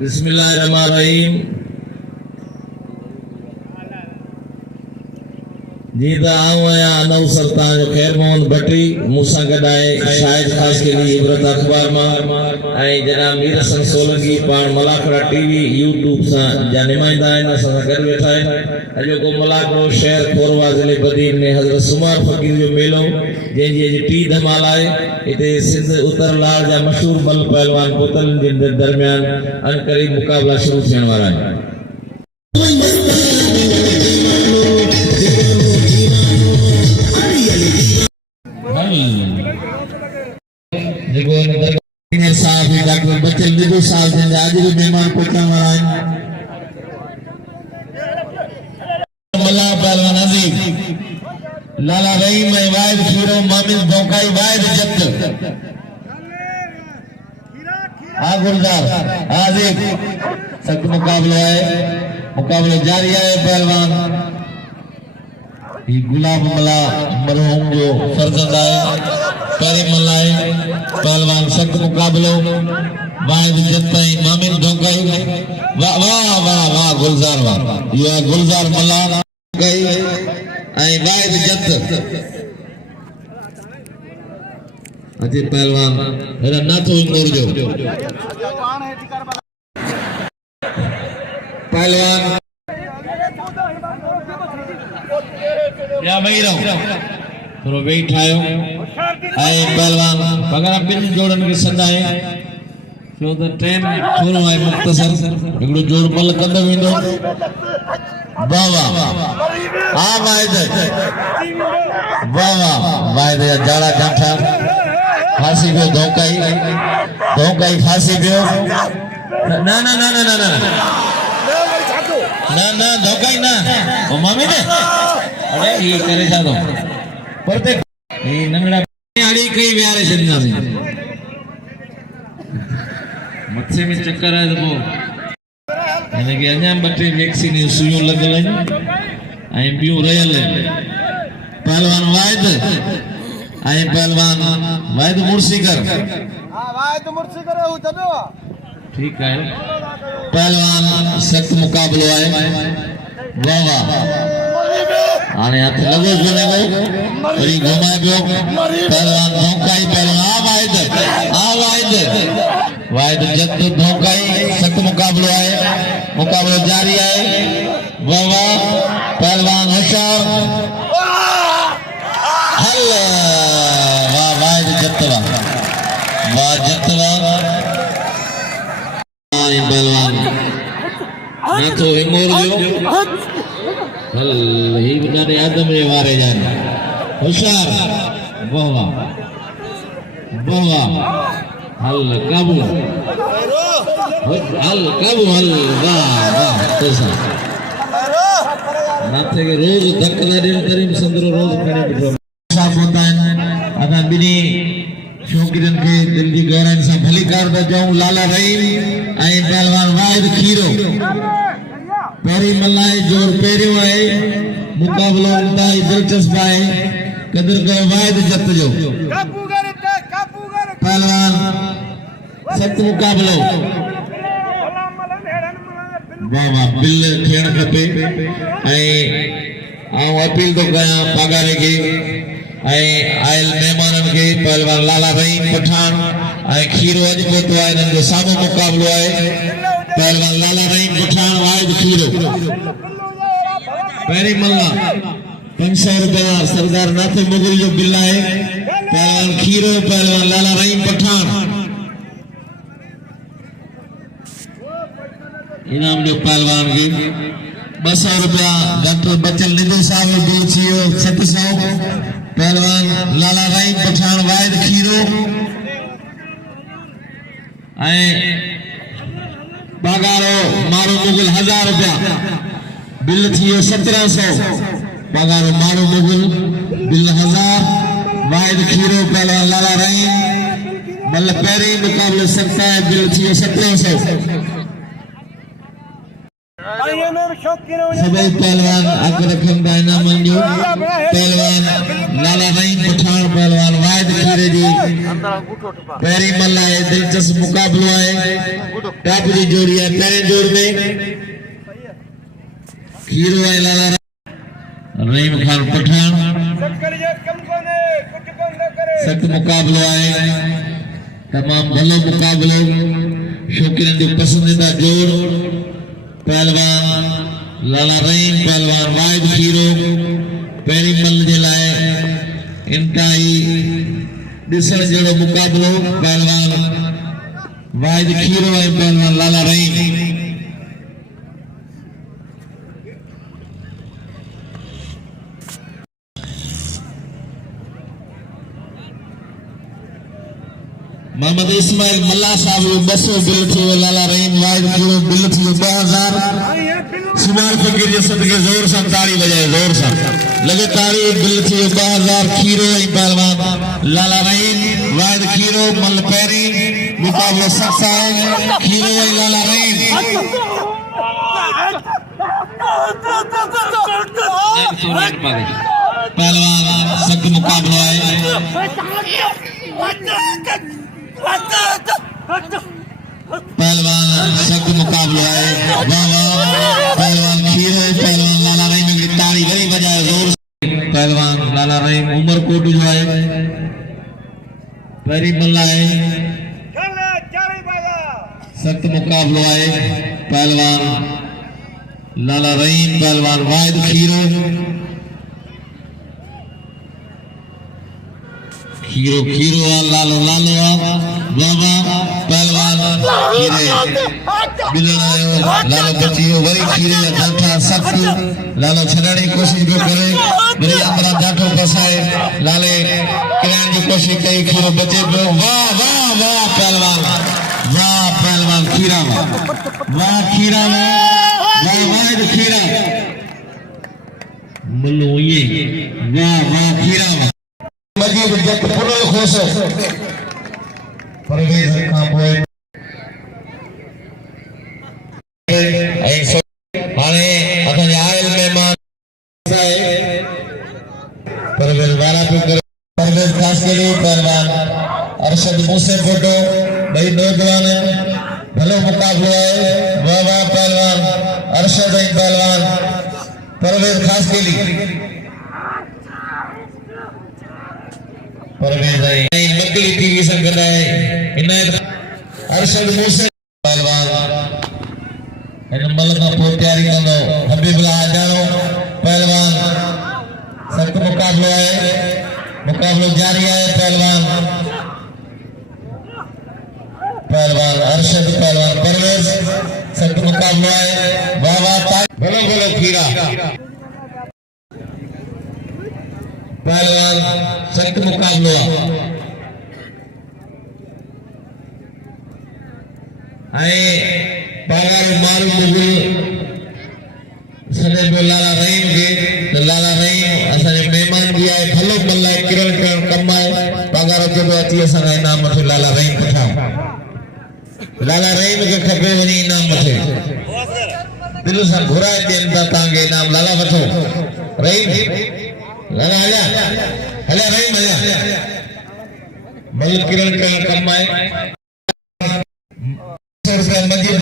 बिस्मिल्लाहिर्रहमानिर्रहीम। जी तो आऊँ आया अनव सरतान जो खैर मोहन भट्टी मूसा गडाए शायद खास के लिए इबरत अखबार में आई जनाब मीर हसन सोलंकी पान मलाखड़ा टीवी यूट्यूब सा जा नुमाइंदा आहिनि असां सां गॾु वेठा आहिनि। अॼोको मलाखड़ो शहर खोरवा ज़िले बदीन में हज़रत सुमार फ़कीर जो मेलो जंहिंजी अॼु टी धमाल आहे। हिते सिंध उतर लाड़ जा मशहूर बल पहलवान पुतलनि जे दरमियान अनकरीब मुक़ाबला शुरू थियण वारा आहिनि। साहब डॉक्टर बचल निधु साहब जन आज भी मेहमान पहुंचने वाला है। मल्ला पहलवान अजीब लाला रहीम वाहिद खीरो मामिल भौकाई वाहिद जत आ गुलजार अजीब सख्त मुकाबला है, मुकाबला जारी है। पहलवान ये गुलाब मला मरहूम जो फर्जंद है पहले मल्लाए पहलवान सख्त मुकाबलो वाहिद जत्ताई मामिन ढोकाई वाह वाह वाह वाह गुलजार वाह ये गुलजार मल्ला गई आई वाहिद जत्त अजे पहलवान मेरा नाथो इंदौर जो पहलवान या वही रहो थोड़ो वेट ठायो आई पहलवान पगड़ा बिन जोड़न के सदाए जो तो टाइम थोड़ो है मुख्तसर एकड़ो जोड़ बल कंदो वेंदो वाह वाह आ वाहिद वाह वाह वाहिद या जाड़ा गांठा फांसी पे धोकाई धोकाई फांसी पे ना ना ना ना ना ना ना ना धोकाई ना ओ मम्मी ने अरे ये करे जा दो परते ये नंगड़ा आड़ी कई व्यारे चंदा में मत्से में चक्कर है तो यानी कि अन्याम बटे वैक्सीन सुइयों लगल है आई बियो रहल पहलवान वाहिद आई पहलवान वाहिद मुर्सीकर हां वाहिद मुर्सीकर हो चलो ठीक है। पहलवान सख्त मुकाबलो है वाह वाह आने हाथ लगो बने गए बड़ी घुमाए पियो पहलवान धोकाई पहलवान आ वाहिद वाहिद जत धोकाई सख्त मुकाबलो है, मुकाबलो जारी है वाह वाह पहलवान होशियार हल वाह वाहिद जतवा वाह जतवा आई पहलवान ना तो हिमोर जो हल ही बने आदम रे वारे जान होशियार वाह वाह वाह वाह हल काबू हल काबू हल वाह वाह कैसा नाथे के रोज धक दे तरीम संदरो रोज खणे बिठो साफ होता है अदा बिनी शौकीरन के दिल की गहराई से भली कर दे जाऊं लाला रहीम आई पहलवान वाहिद खीरो पेरी मल्लाए जोर पेरियो है मुकाबलो इंतहाई दिलचस्प है कदर कर वाहिद जत जो पहलवान सख्त मुकाबलो वाह वाह बिल थियण खपे ऐं आऊं अपील तो कयां पगारे के आयल मेहमानन के पहलवान लाला रहीम पठान ऐं खीरो अॼु पहुतो आहे इन्हनि जो साम्हूं मुकाबलो आहे पहलवान लाला रहीम पठान वाहिद खीरो पहिरीं मल्ला 500 रुपया सरदार नाथ मुगल जो बिल है पहलवान खीरो पहलवान लाला रहीम पठान इनाम जो पहलवान के 200 रुपया डॉक्टर बचल निधु साहब बिल थियो 700 पहलवान लाला रहीम पठान वाहिद खीरो पगारो मारो मुगल 1000 रुपया बिल थियो 1700 पगारो मारो मुगल बिल 1000 वाहिद खीरो पहलवान लाला रहीम मतलब पहले मुकाबले सकता है बिल थियो 1700 सभी पहलवान आकर रखा इनाम मंजूर पहलवान लाला रहीम पठान पहलवान वाहिद खीरे जी पैरी मल्ला है दिलचस्प मुकाबलो है टॉप जी जोड़ी है पैरे जोड़ में खीरो है लाला रहीम खान पठान सख्त मुकाबलो है तमाम भलो मुकाबलो शौकीन जो पसंदीदा जोड़ पहलवान लाला रहीम पहलवान वाहिद खीरो पैरी मल जे लाए इंतहाई ॾिसण जहिड़ो मुकाबलो पहलवान वाहिद खीरो ऐं पहलवान लाला रहीम मोहम्मद इस्माइल मल्ला साहब 200 बिल थी लाला रहीम वाहिद खीरो बिल थी 2000 सुमार फकीर जे सदके जोर सां ताड़ी बजाए जोर सां लगे ताड़ी बिल थी 2000 खीरो ऐं पहलवान लाला रहीम वाहिद खीरो मल पैरी मुकाबलो सख्त है खीरो ऐं लाला रहीम पहलवान सख्त मुकाबलो है पहलवान सख्त मुकाबला है वाह वाह पहलवान खीरो पहलवान लाला रहीम की ताड़ी बड़ी बजाए जोर पहलवान लाला रहीम उमरकोट जो है पैरी मल्ला है सख्त मुकाबला है पहलवान लाला रहीम पहलवान वाहिद खीरो खीरो खीरो लालो लालो बाबा पहलवान खीरे बिलनायो लालो बच्चियो वरी खीरे जाठा सख्त लालो छड़ने की कोशिश को करे वरी अंदर जाठो फसाए लाले किरण की कोशिश कई खीरो बचे पे वाह वाह वाह पहलवान खीरा वाह खीरा वाह वाह खीरा मुल्लो ये वाह खीरा मजीद जत पुनो खोसो परवेज खां पोइ ऐं हाणे असांजे आयल महिमान परवेज वारा पियो करे परवेज ख़ासि करे पहलवान अरशद मूसे फोटो ॿई नौजवान भलो मुक़ाबिलो आहे वाह वाह पहलवान अरशद ऐं पहलवान परवेज ख़ासि केली परवेज आई नकली टीवी संगत है इनायत अरशद मूसे पहलवान इन मल का पोइ तैयारी कंदो हबीबुल्लाह आजानो पहलवान सख्त मुकाबलो है मुकाबलो जारी है पहलवान अरशद पहलवान परवेज सख्त मुकाबलो है वाह वाह भलो भलो खीरा पहलवान सख्त मुकाबलो है पहलवान मारू मुगल सने पे लाला रहीम के तो लाला रहीम असांजे मेहमान भी आए भलो मल्ला किरण करण कमाए पगार के तो अची असांजा इनाम मथे लाला रहीम पठा लाला रहीम के खपे वनी इनाम मथे दिल सां घुराए देन ता तांगे इनाम लाला वठो रहीम लाला हले रहीम हले मल किरण करण कमाए रुपया मजीद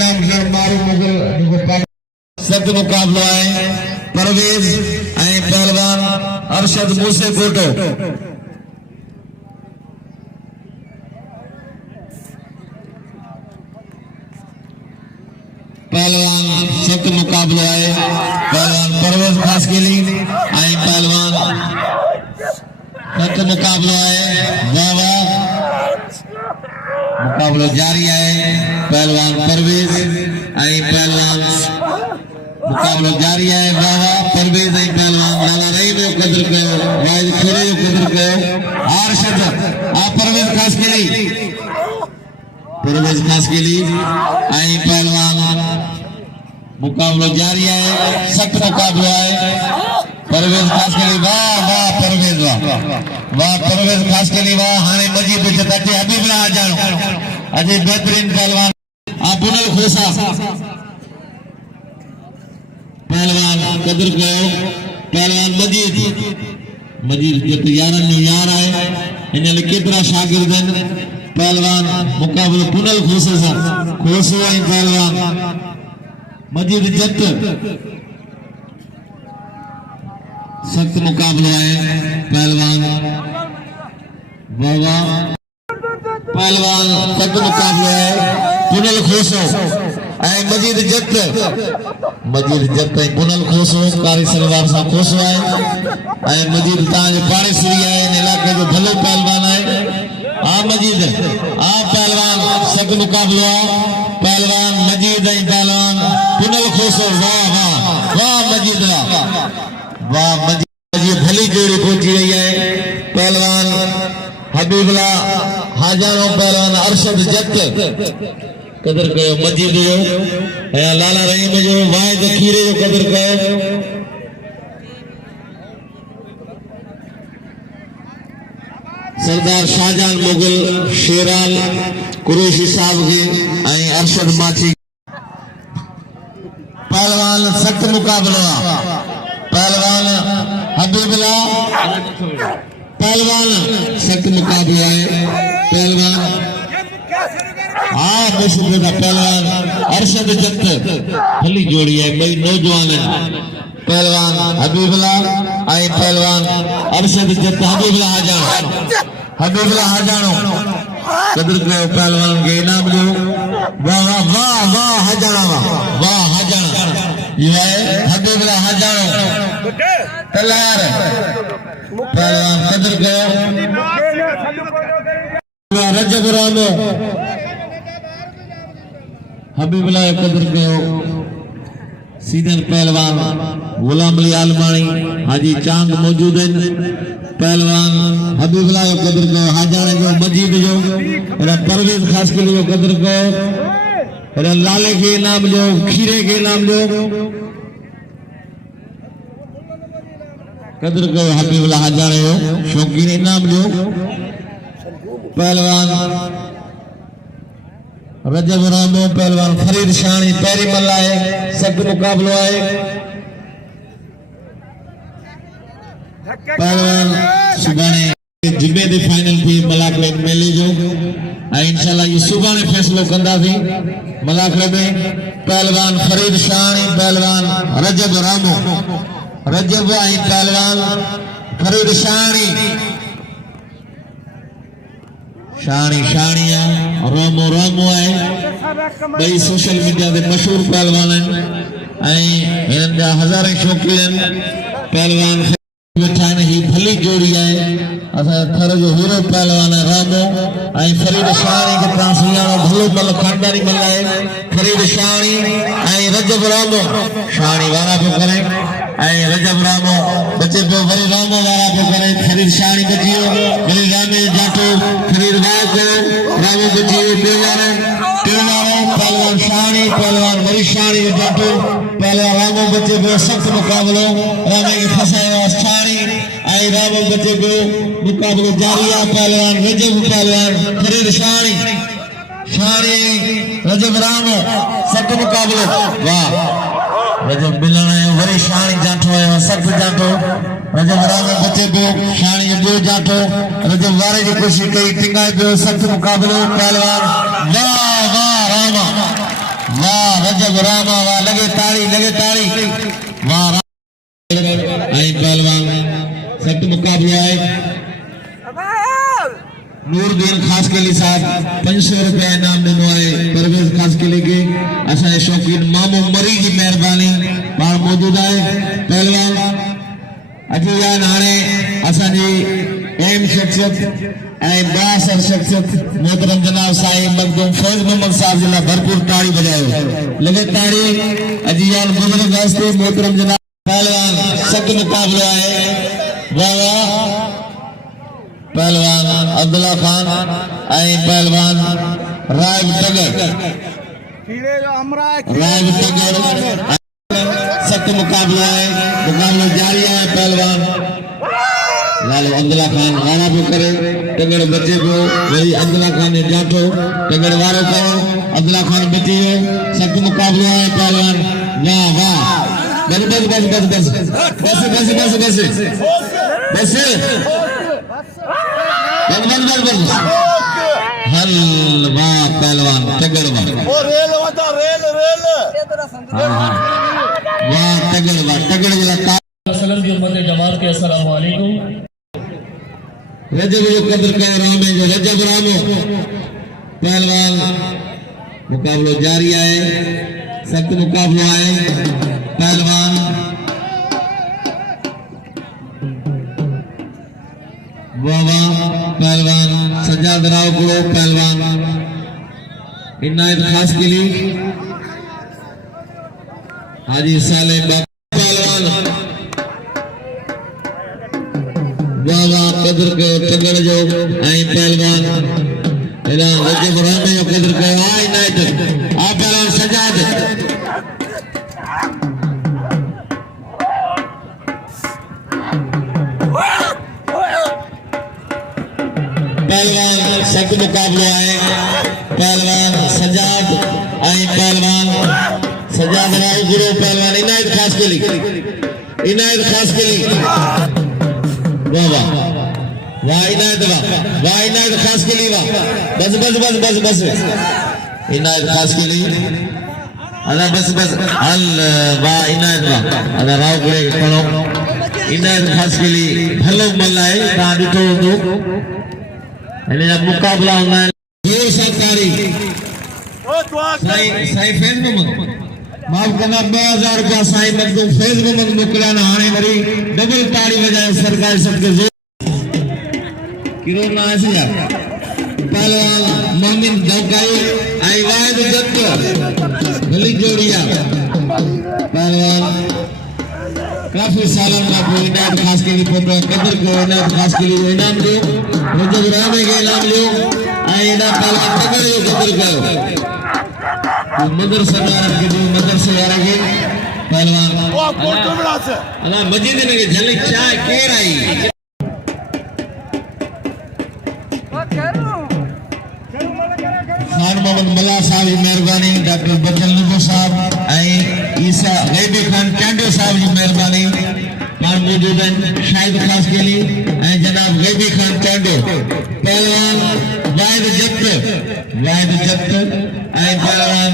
नाम मारू मुगल सख्त मुकाबलो है परवेज ऐं पहलवान अरशद मूसे फोटो पहलवान सख्त मुकाबलो है पहलवान परवेज खास के लिए ऐं पहलवान सख्त मुकाबलो है वाह वाह मुकाबलो जारी है पहलवान परवेज ऐं पहलवान मुकाबलो जारी है वाह वाह परवेज ऐं पहलवान लाला रहीम जो कदर कयो वाहिद खीरे जो कदर कयो अरशद आ परवेज खास के लिए ऐं पहलवान मुकाबलो जारी है सख्त मुकाबलो है परवेज खास के लिए वाह वाह परवेज वाह परवेज खास के लिए वाह हाने मजीद जत अचे हबीबुल्लाह आजानो अजे बेहतरीन पहलवान आ बुनल खोसा पहलवान कदर कयो पहलवान मजीद मजीद जत यारन जो यार आए इन ले केतरा शागिर्द आहिनि पहलवान मुकाबलो पुनल खोसे सां खोसो ऐं पहलवान मजीद जत सख्त मुकाबलो है पहलवान वाह पहलवान सख्त मुकाबलो है पुनल खोसो ऐं मजीद जत ऐं पुनल खोसो कारी सलवार सां खोसो है ऐं मजीद तव्हांजो पाड़ेसरी आहे इन इलाइक़े जो भलो पहलवान आहे मजीद पहलवान सख्त मुकाबलो आहे पहलवान मजीद ऐं पहलवान पुनल खोसो वाह वाह वाह मजीद वाह मजीद भली जोड़ी पहुंची रही है पहलवान हबीबुल्ला हाजानो पहलवान अरशद जत कदर कयो मजीद जो ऐं लाला रहीम जो वाहिद खीरे जो कदर कयो सरदार शाहजहान मुगल शेराल कुरैशी साहब के ऐं अरशद माछी पहलवान सख्त मुकाबलो पहलवान हबीबुल्ला पहलवान सख्त मुकाबलो है पहलवान मुशरफ पहलवान अरशद जत भली जोड़ी है बई नौजवान पहलवान हबीबुल्ला ऐं पहलवान अरशद जत हबीबुल्ला हाजानो कदर कयो पहलवान के इनाम जो वाह वाह वाह वाह हाजाना वाह हाजाना ये है हबीबुल्ला हाजानो तैयार पहलवान कदर कयो रजब रामो हबीबुल्ला कदर कयो सीनियर पहलवान गुलाम अली आलमानी हाजी चांद मौजूद हैं पहलवान हबीबुल्ला जो कदर कयो हाजाने जो मजीद जो परवेज खास के लिए कदर कयो लाले के इनाम जो खीरे के इनाम जो कदर कयो हबीबुल्ला हाजाने जो शौकीन इनाम जो पहलवान रजब रामो पहलवान फरीद शानी पैरी मल्ला है सख्त मुकाबलो है पहलवान सुभाणे जिम्मे दे फाइनल थी मलाखड़े मेले जो इंशाल्लाह ये सुभाणे फैसलो कंदासीं मलाखड़े में पहलवान फरीद शानी पहलवान रजब रामो रजब ऐं पहलवान फरीद शानी शानिया रामो है भाई सोशल मीडिया ते मशहूर पहलवान हैं हजारे शौकीन पहलवान ही भली जोड़ी है असा थर जो हीरो पहलवान है रामो ऐं फरीद शानी के तव्हां सुञाणो भलो मल खानदानी मल है फरीद शानी ऐं रजब रामो शानी वारा पियो करे ऐं रजब रामो बचे पियो वरी रामो वारा पियो करे फरीद शानी बची वियो वरी रामे जाटो फरीद वार कयो रामो बची वियो टिवारो पहलवान शानी पहलवान वरी शानी जाटो पहलवान रामो बचे पियो सख्त मुकाबलो रामे के फसायो शानी ऐं रामो बचे पियो मुकाबलो जारी है पहलवान रजब पहलवान फरीद शानी रजब रामो सख्त मुकाबलो वाह रजब बिलण वरी शानी जाठो है सख्त जाठो रजब रामो बचे पियो शानी जो जाठो रजब वारे की कोशिश कई टिंगाए पियो सख्त मुकाबलो पहलवान वाह वाह रामा वाह रजब रामा वाह लगे ताड़ी वाह आई पहलवान सख्त मुकाबलो है नूरदीन खास के लिए साहब 500 रुपया इनाम दिनो है परवेज खास के लिए के असा शौकीन मामू मरी की मेहरबानी पाण मौजूद है पहलवान अजी यान हाने असा जी एम शख्सियत ऐं बासर शख्सियत मोहतरम जनाब साईं मखदूम फैज मोहम्मद साहब जिला भरपूर ताड़ी बजायो लगे ताड़ी अजी यान बुजुर्ग वास्ते मोहतरम जनाब पहलवान सख्त मुकाबला है वाह वाह पहलवान अब्दुल्ला खान ऐं पहलवान रायब टगर सख्त मुकाबला है मुकाबला जारी है पहलवान लालो अब्दुल्ला खान वारा पियो करे टगर बचे पियो वरी अब्दुल्ला खान ने जाठो टगर वारो कयो अब्दुल्ला खान बची वियो सख्त मुकाबलो है पहलवान वाह वाह बस बस बस हल वाह पहलवान तगड़ वाह तगड़ जमात के अस्सलाम वालेकुम। रजब जो कदर का राम है जो रजब रामो पहलवान मुकाबलो जारी है, सख्त मुकाबलो है। पहलवान बाबा पहलवान सजाद राव गुड़ो पहलवान इनायत खास के लिए हाजी साले पहलवान बाबा कदर के तगड़ जो आई पहलवान रजब राम जो कदर के आई इनायत आ पहलवान सजाद पहलवान सख्त मुकाबलो आए। पहलवान सजाद आई पहलवान सजाद राव गुरु पहलवान इनायत खास के लिए वाह वाह वाह इनायत खास के लिए वाह बस इनायत खास के लिए अदा बस हल वाह इनायत वाह अदा राव गुरे खड़ो इनायत खास के लिए भलो मल्लाए ता दिठो हूंदो इन मुकाबला होना है जोर सरकारी साईं फैज मोहम्मद माफ करना 2000 रुपया साईं मखदूम फैज मोहम्मद मोकलाना हाने वरी डबल ताड़ी बजाए सरकारी सबके जोर किरो ना ऐसे यार पहलवान मोमिन दौकाई आई वायद जत्त भली जोड़िया पहलवान काफी सालन का कोई इनाम खास के लिए पोता कदर को इनाम खास के लिए इनाम दो रजब राम के इनाम लो आई इनाम पहलवान तगड़ जो कदर करो मदरसा दारत के जो मदरसे यार के पहलवान अल्लाह मस्जिद ने के झलक चाय केर आई खान मोहम्मद मल्ला साहब की मेहरबानी डॉक्टर बचन लुबो साहब आई ईसा गैबी खान कैंडो साहब की मेहरबानी मान मौजूद हैं शायद खास के लिए जनाब गैबी खान कैंडो पहलवान वायद जत्त आई पहलवान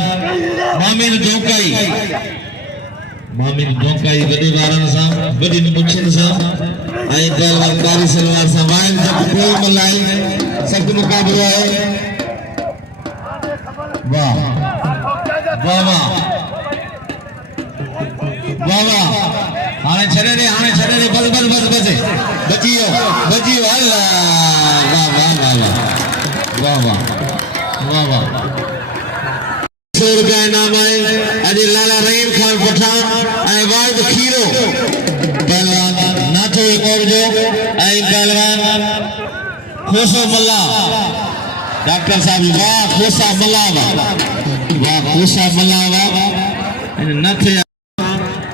मामिन धोकाई वॾे वारनि सां वॾी मुछियुनि सां आई पहलवान कारी सलवार सां वायद जत्त कोई मल्हाई सख्त मुकाबलो आहे वाह वाह वाह हाणे छॾे दे बस बचियो अल्लाह वाह 100 रुपया इनाम आहे अॼु लाला रहीम खान पठान ऐं वाहिद खीरो पहलवान नाथो विकोर जो ऐं पहलवान खोसो मल्ला डॉक्टर साहब वाह खोसा मल्ला नथ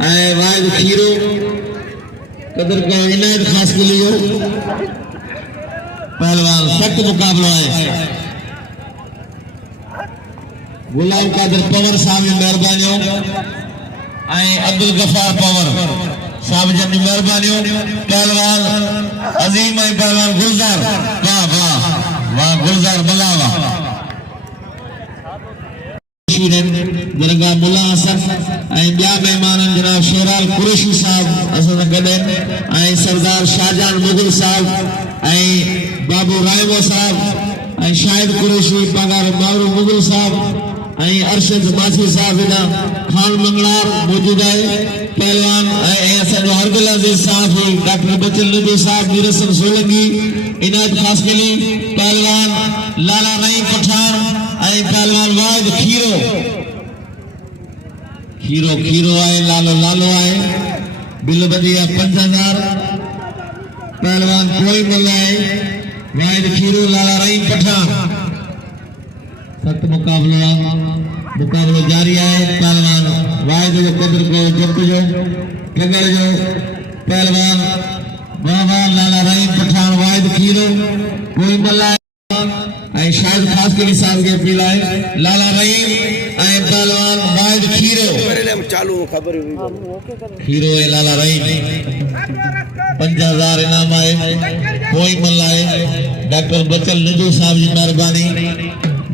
ऐं वाहिद खीरो कदर को इनायत खास के लिए पहलवान सख्त मुकाबलो है। गुलाम कादर पवर साहब की मेहरबानियों अब्दुल गफार पवर साहब जन की मेहरबानियों पहलवान अजीम है पहलवान गुलजार वाह गुलजार मल्ला दरगाह मुला हसन ॿिया मेहमान जनाब शेराल कुरैशी साहब असां सां गॾु आहिनि सरदार शाहजहान मुगल साहब बाबू रायमो साहब शाहिद कुरैशी पगार मारू मुगल साहब अरशद माछी साहब खान मंगलार मौजूद है पहलवान असांजो हरबिल अजीज साहब डॉक्टर बचन लुबी साहब की रस्म सोलंगी इनायत खास के लिए पहलवान लाला रहीम पठान पहलवान वाहिद खीरो आए लालो आए बिल बदिया 5000 पहलवान कोई मल्ला है वाहिद खीरो लाला रहीम पठान सख्त मुकाबलो जारी है। पहलवान वाहिद जो कदर को जब जो ठगर जो पहलवान बाबा लाला रहीम पठान वाहिद खीरो कोई मल्ला शायद खास के लिए के अपील है लाला रहीम पहलवान वाहिद खीरो चालू खबर खीरो है लाला रहीम 50 5000 इनाम आए कोई मल्लाए डॉक्टर बचल निधू साहब जी मेहरबानी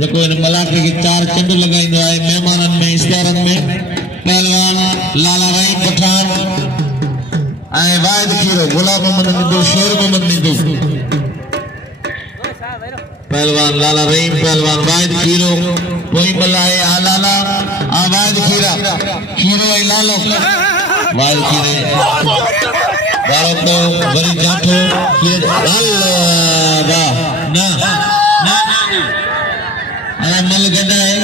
जो इन मलाके की 4 चंड लगाईंदो आहे मेहमानन में इश्तिहारन में पहलवान लाला राई पठान आए वाहिद खीरो गुलाम मोहम्मद निधू शेर मोहम्मद निधू पहलवान लाला रहीम पहलवान वाहिद खीरो कोई मल्लाए आ लाला आ वाहिद खीरा खीरो ऐं लालो वाहिद खीरे बारो तो वरी जाठो खीरे अल्लाह वाह ना ना अरे मल गदा है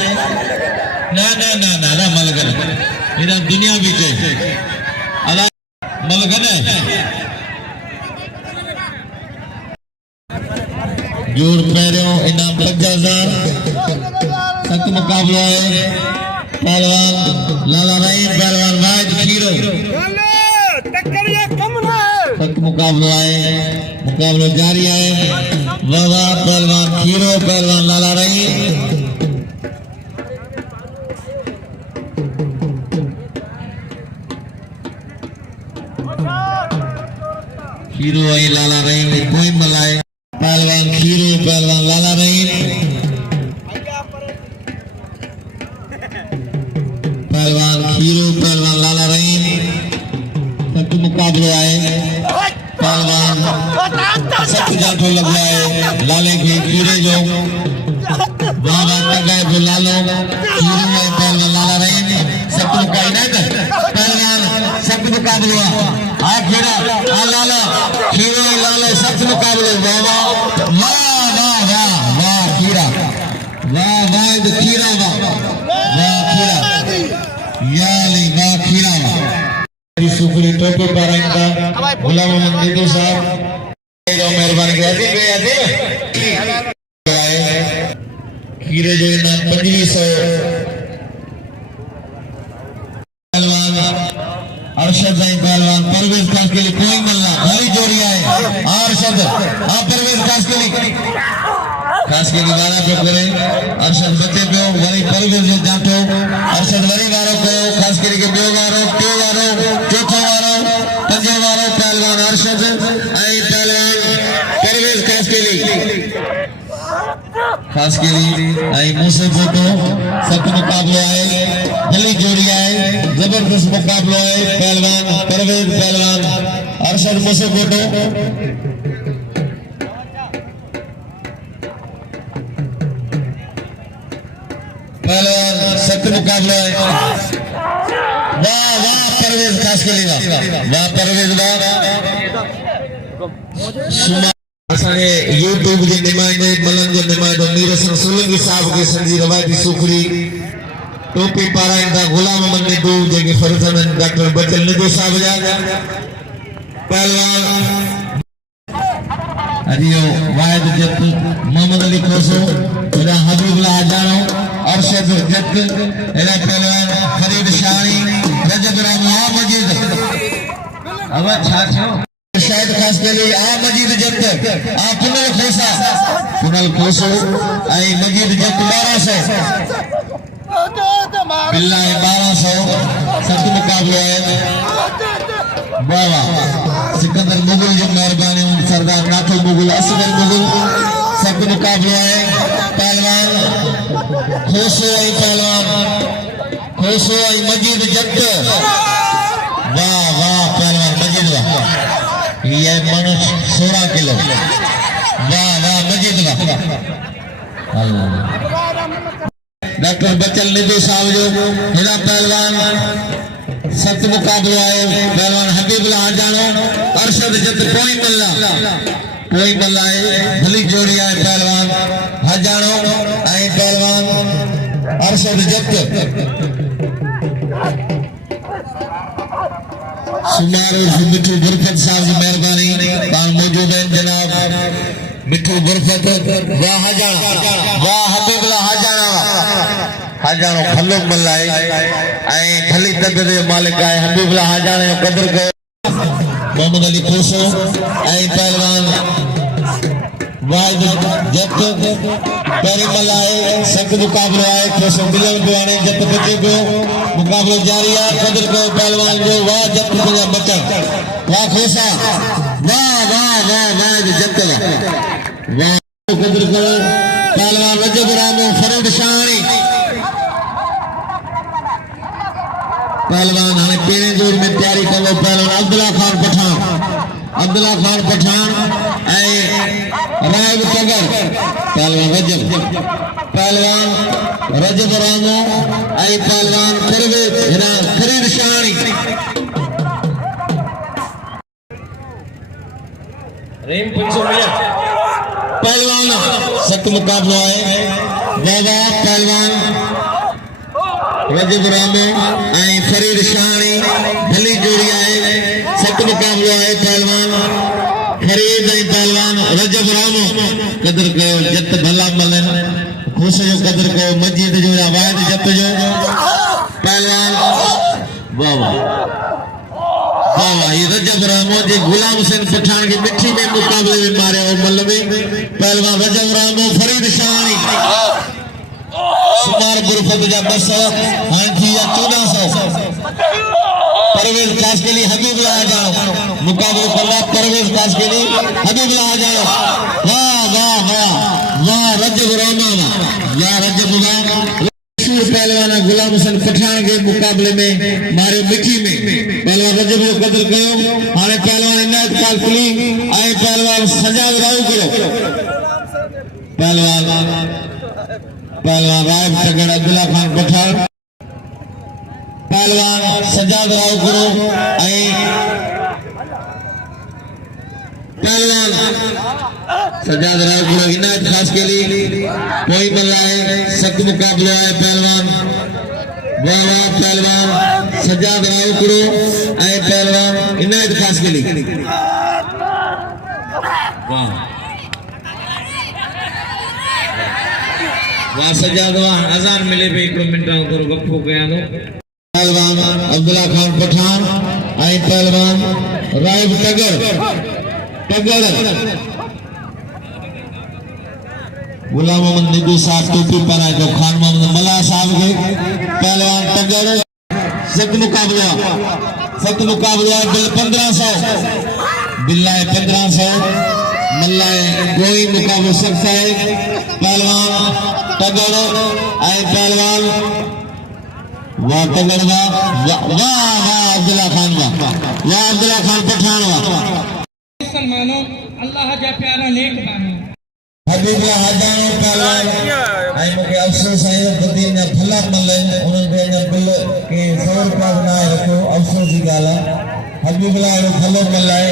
ना ना ना ना ना मल गदा इधर दुनिया भी चे अरे मल गदा जोड़ पैरों इनाम 50,000 सख्त मुकाबला है पहलवान लाला रहीम पहलवान वाहिद खीरो सख्त मुकाबला है मुकाबला जारी है वाह वाह पहलवान खीरो पहलवान लाला रहीम खीरो ऐं लाला रहीम कोई मल्हाए पहलवान खीरो पहलवान लाला रहीम पहलवान खीरो पहलवान लाला रहीम सख्त मुकाबलो है पहलवान सख्त जाठो लगवा है लाले के खीरे जो बाबा तगाए को लालो खीरो है पहलवान लाला रहीम सख्त मुकाबला है पहलवान सख्त मुकाबलो आ खीरा आ लाला खीरो लालो सख्त मुकाबलो बाबा वाह वाह वाह वाह खीरा वाह वाहिद खीरा वाह वाह खीरा याली वाह खीरा वाह सुखरी टोपी पाराइंदा गुलाम मोहम्मद निधू साहब मेहरबानी करे खीरे जो इनाम 2500 पहलवान अरशद साईं पहलवान परवेज खास के लिए कोई मल्ला भली जोड़ी आए अरशद आ परवेज खास के लिए गाना पे करे अरशद बचे पे वरी परवेज जो जाठो अरशद वरी वारो को खास के लिए बियो वारो टियो वारो चौथो वारो पंजो वारो पहलवान अरशद आई पहलवान परवेज खास के लिए आई मूसे फोटो सख्त मुकाबलो है दिल्ली जोड़ी है जबरदस्त मुकाबलो है पहलवान परवेज पहलवान अरशद मूसे फोटो पहलवान सख्त मुकाबला है वाह वाह परवेज खास के लिए वाह परवेज वाह असांजे यूट्यूब जे नुमाइंदे मलन जे नुमाइंदो मीर हसन सोलंकी साहब के संजी रवायती सुखरी टोपी पाराइंदा गुलाम मोहम्मद निधू जेके फर्ज़न डॉक्टर बचल निधू साहब जा पहलवान हरियो वाहिद जत मोहम्मद अली खोसो एदा हबीबुल्लाह जानो अरशद जत एदा पहलवान फरीद शानी रजब रहमान मजीद अब छा शायद खास के लिए आ मजीद जत आ पुनल खोसो आई मजीद जत 1200 बिल्ला 1200 सख्त मुकाबलो है वाह वाह सिकंदर मुगल जो मेहरबानी सरदार नाथो मुगल असगर मुगल सख्त मुकाबलो है पहलवान खोसो आई मजीद जत वाह वाह पहलवान मजीद वाह ये मन 16 किलो वाह वाह मजीद वाह डॉक्टर बचल निधू साहब जो हिना पहलवान सख्त मुकाबलो है पहलवान हबीबुल्लाह जानो अरशद जत कोई मल्ला है भली जोड़ी है पहलवान हजानो आई पहलवान अरशद जत सुमार मिठू बुरफत साहब की मेहरबानी पान मौजूद है जनाब मिठू बुरफत वाह हबीबुल्लाह हजानो खल्लो मल्ला है आई भली तबीयत जो मालिक है हबीबुल्लाह हजानो कदर को मोहम्मद अली खोसो आई पहलवान वाहिद जत पेरी मल्ला है सख्त मुकाबलो है खोसो मिलन दुआने जत बचे को मुकाबलो जारी है कदर को पहलवान जो वाह जत बचा वाह खोसा वाह वाह वाह वाह जत्तला वाह कदर करो पहलवान रजब रामो फरीद शानी पहलवान हमें पहले जोर में तैयारी करो पहलवान अब्दुल्ला खान पठान रायब तगर पहलवान रजब रामो पहलवान फरीद शानी रेम पहलवान सख्त मुकाबला है दादा पहलवान रजब रामो फरीद शानी भली जोड़ी है सख्त मुकाबला है पहलवान फरीद पहलवान रजब रामो कदर कयो जत भला मलन खुश जो कदर कयो मस्जिद जो आवाज जत जो पहलवान वाह वाह ये रजब रामो जी गुलाम हुसैन पठान की मिट्टी में मुकाबले में मारे और मल्ल में पहलवान रजब रामो फरीद शानी सुमार गुरफत जा बस हाँ थी या 1400 परवेज खास के लिए हबीबुल्ला आ जाओ मुकाबले करवा परवेज खास के लिए हबीबुल्ला आ जाओ वाह वाह वाह वाह रजब रामो वाह रजब वाह पहलवान गुलाम हुसैन पठान के मुकाबले में मारे मिट्टी में पहलवान रजब को कदर कयो हाने पहलवान इनायत पाल कुली आए पहलवान सजाद राव करो पहलवान रायब तगड़ अब्दुल्ला खान पठान पहलवान सजाद राव करो आए पहलवान सजाद राव करो इनायत खास के लिए कोई मल्ला है सख्त मुकाबला है पहलवान वाह वाह पहलवान सजाद राव करो आए पहलवान इनायत खास के लिए वाह वाह सजाद वाह अजान मिले पे 1 मिनट करो गप्पो कया दो पहलवान अब्दुल्ला खान पठान आए पहलवान रायब तगड़ गुलाम मोहम्मद निगू साहब टोपी पहनाए तो खान मोहम्मद मल्ला साहब के पहलवान तगड़ सख्त मुकाबला बिल 1500 बिल्ला 1500 मल्ला कोई मुकाबला सकता है पहलवान तगड़ आए पहलवान वाह तगड़ वाह अब्दुल्ला खान वाह अब्दुल्ला खान पठान वाह मानो अल्लाह जा प्यारा नेक मानो हबीबुल्ला हजानो पहलवान आई मुके अफसोस है बदीन ने भला मले उन्हें ने बिल के 100 रुपया बनाए रखो अफसोस की गाला हबीबुल्ला ने भलो मलाए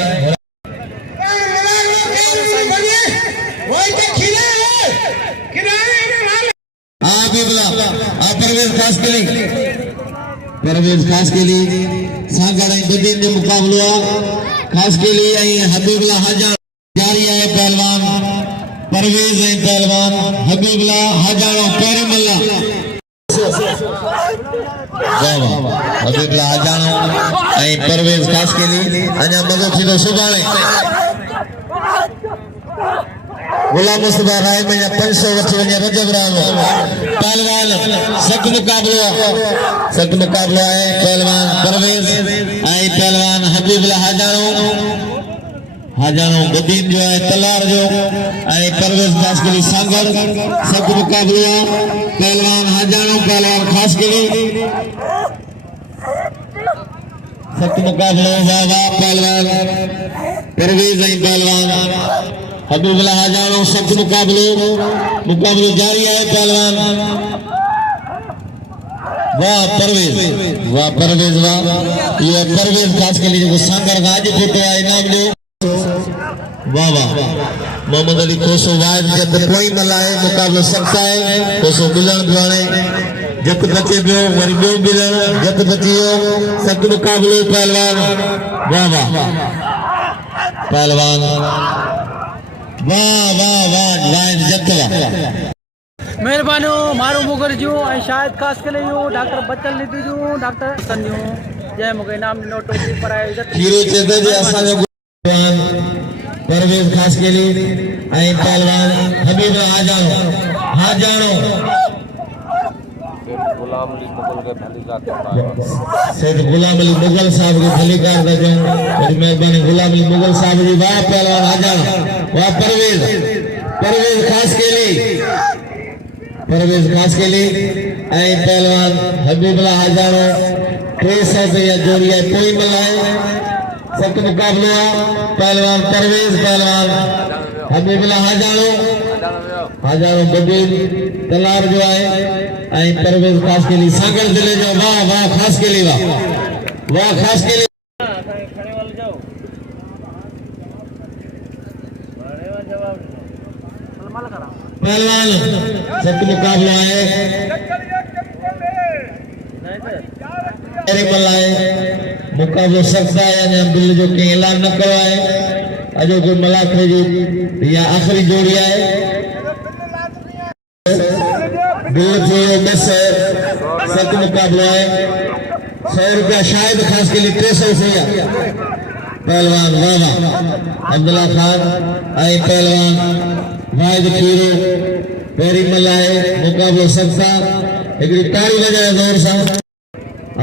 हबीबुल्ला आप परवेज खास के लिए सागड़ बदीन ने मुकाबला खास के लिए हबीबुल्ला हजार जारी है पहलवान परवेज है पहलवान हबीबुल्ला हजारों पैरे मल्ला हबीबुल्ला हजारों परवेज खास के लिए अन्य मजो थी तो सुबाले गुलाम मुस्तफा राय में 500 वठी वने रजब रामो पहलवान सख्त मुकाबला है पहलवान परवेज आई पहलवान हबीबुल्ला हजारों बदीन जो है तलार जो आई परवेज खास के लिए सांगर सख्त मुकाबला पहलवान हजारों पहलवान खास के लिए सख्त मुकाबला वाह पहलवान परवेज आई पहलवान हबीबुल्ला हजारों सख्त मुकाबले जारी है पहलवान वाह परवेज वाह ये परवेज खास के लिए सांगर गाजी फोटो है इनाम जो वाह मोहम्मद अली कोसो वाइद जब कोई मलाए मुकाबला सकता है कोसो मिलन दुआने जत बचे बियो वरी बियो मिलन जत बचियो सख्त मुकाबले पहलवान वाह पहलवान वाह जत्तवा मेहरबानी मारो मुगर जो शायद खास के लिए डॉक्टर बच्चन लीधी जो डॉक्टर संजू जय मुके नाम नोटो पर इज्जत हीरो चेते जे असा जो परवेज खास के लिए आई पहलवान हबीबुल्ला हजारों गुलाम अली मुगल के भलीकार सेठ गुलाम अली मुगल साहब के भलीकार दा जो बड़ी मेहरबानी गुलाम अली मुगल साहब जी वाह पहलवान आजान वाह परवेज खास के लिए ऐ पहलवान हबीबुल्लाह हजारो 300 से या जोड़ी है कोई मिलाए सख्त मुकाबला पहलवान परवेज पहलवान हबीबुल्लाह हजारो बदील तलार जो है ऐ परवेज खास के लिए सागर जिले जो वाह खास के लिए वाह खास के लिए पहलवान सख्त मुकाबला है मुकाबलो सख्त है यानी दिल जो के ऐलान न करवाए अजो कोई मलाखे जी या आखिरी जोड़ी है दिल जो बस सख्त मुकाबला है 100 रुपया शायद खास के लिए 300 से पहलवान वाह अब्दुल्ला खान आई पहलवान वाहिद खीरो पेरी मलाए मुकाबलो सख्ता एकड़ी ताड़ी बजाए जोर सा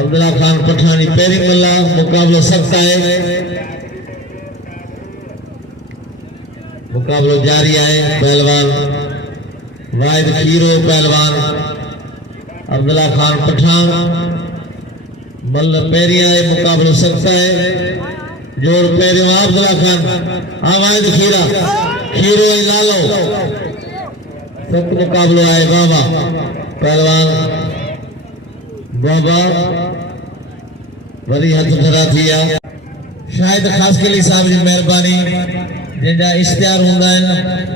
अब्दुल्ला खान पठानी पेरी मल्ला मुकाबलो सख्ता है मुकाबलो जारी है पहलवान वाहिद खीरो पहलवान अब्दुल्ला खान पठान मल्ल पेरी है मुकाबलो सख्ता है जोर पेरी अब्दुल्ला खान वाहिद खीरा खीरो लालो सख्त मुकाबलो है बाबा पहलवान बाबा वरी हथ धरा थिया शायद खास के लिए साहब जी मेहरबानी जिनजा इश्तिहार होंदा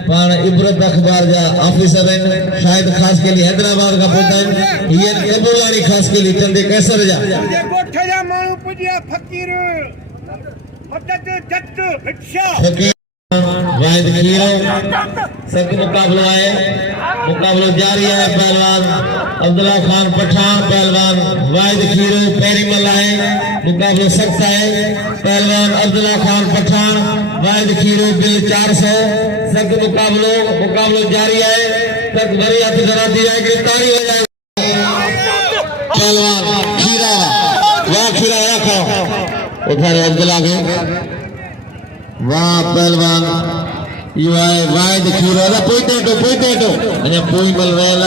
पान इबरत अखबार जा ऑफिसर हैं शायद खास के लिए हैदराबाद का पहुंचा ये कबूलानी खास के लिए चंदे कैसर जा गोठे जा मानू पुजिया फकीर मदद जट भिक्षा वाहिद खीरो सख्त मुकाबला है मुकाबला जारी है पहलवान अब्दुल्ला खान पठान पहलवान वाहिद खीरो पेरी मलाए मुकाबला सख्त है पहलवान अब्दुल्ला खान पठान वाहिद खीरो बिल 400 सख्त मुकाबलो जारी है तक बड़ी हाथ जरा दी जाएगी ताली हो जाएगी पहलवान खीरा वाह खीरा रखो उधर अब्दुल्ला के वाह पहलवान यू है वाहिद खीरो दा पोइते तो अने पोई मल रहेला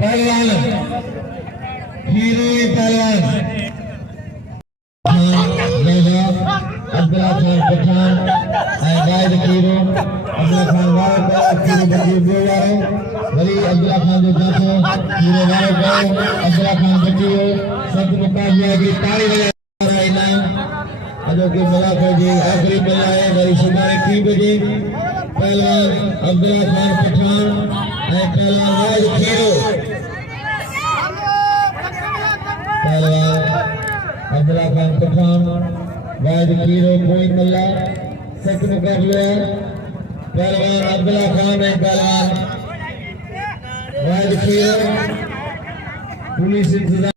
पहलवान खीरो पहलवान अब्दुल्ला खान पठान वाहिद खीरो अब्दुल्ला खान खीरो बजी बोवारो वरी अब्दुल्ला खान जो जातो खीरो वारो अब्दुल्ला खान बजी सब मुकाबले की ताली बजा इनाम अजो के मलाखो जी आखिरी मिलाए वरी सुबह 3 बजे पहलवान अब्दुल्ला खान पठान पहलवान वाहिद खीरो पहलवान अब्दुल्ला खान पठान वाहिद खीरो कोई मल्ला सख्त मुकाबला पहलवान अब्दुल्ला खान पहलवान वाहिद खीरो पुलिस इंतजाम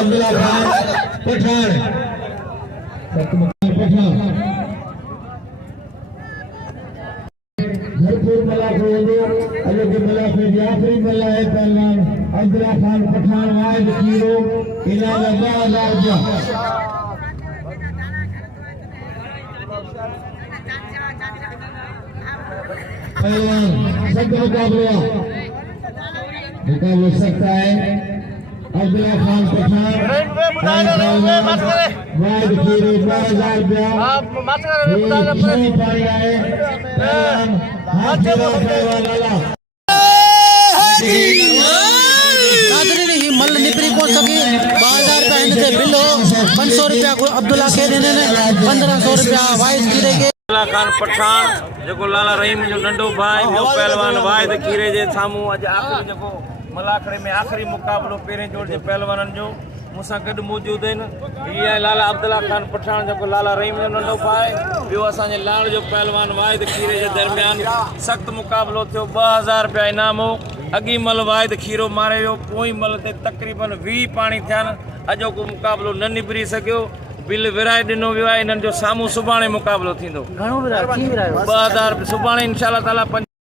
अब्दुल्ला खान पठान भरपूर मलाख आखिरी मल्ला है पहलवान अब्दुल्ला खान पठान वाहिद खीरो इनाम 12,000 रुपया पहलवान सख्त मुकाबला सकता है अब्दुल्ला खान पठान वाहिद खीरो 12,000 रुपया पानी आए मल निपरी कौन सकी 12,000 रुपया इनसे बिल हो 500 रुपया को अब्दुल्ला के देने ने 1500 रुपया वाइस खीरे के अब्दुल्ला खान पठान जो लाला रहीम जो नंढो भाई जो पहलवान वाहिद खीरे जे सामू अज आखिरी जो मलाखड़े में आखिरी मुकाबलो पेरे जोड़ जे पहलवानन जो मूंसां गॾु मौजूदु आहिनि। हीअ आहे लाला अब्दुल्ला खान पठान जेको लाला रहीम जो नंढो भाउ आहे। ॿियो असांजे लाड़ जो पहलवान वाहिद खीरे जे दरमियान सख़्तु मुक़ाबिलो थियो। 2000 रुपया इनाम हो। अॻी महिल वाहिद खीरो मारे वियो, पोइ महिल ते तक़रीबन 20 पाणी थिया आहिनि। अॼोको मुक़ाबिलो न निबिरी सघियो, बिल विराए ॾिनो वियो आहे। इन्हनि जो साम्हूं सुभाणे मुक़ाबिलो थींदो। घणो विरायो? 2000 2000 सुभाणे इंशाअल्लाह ताला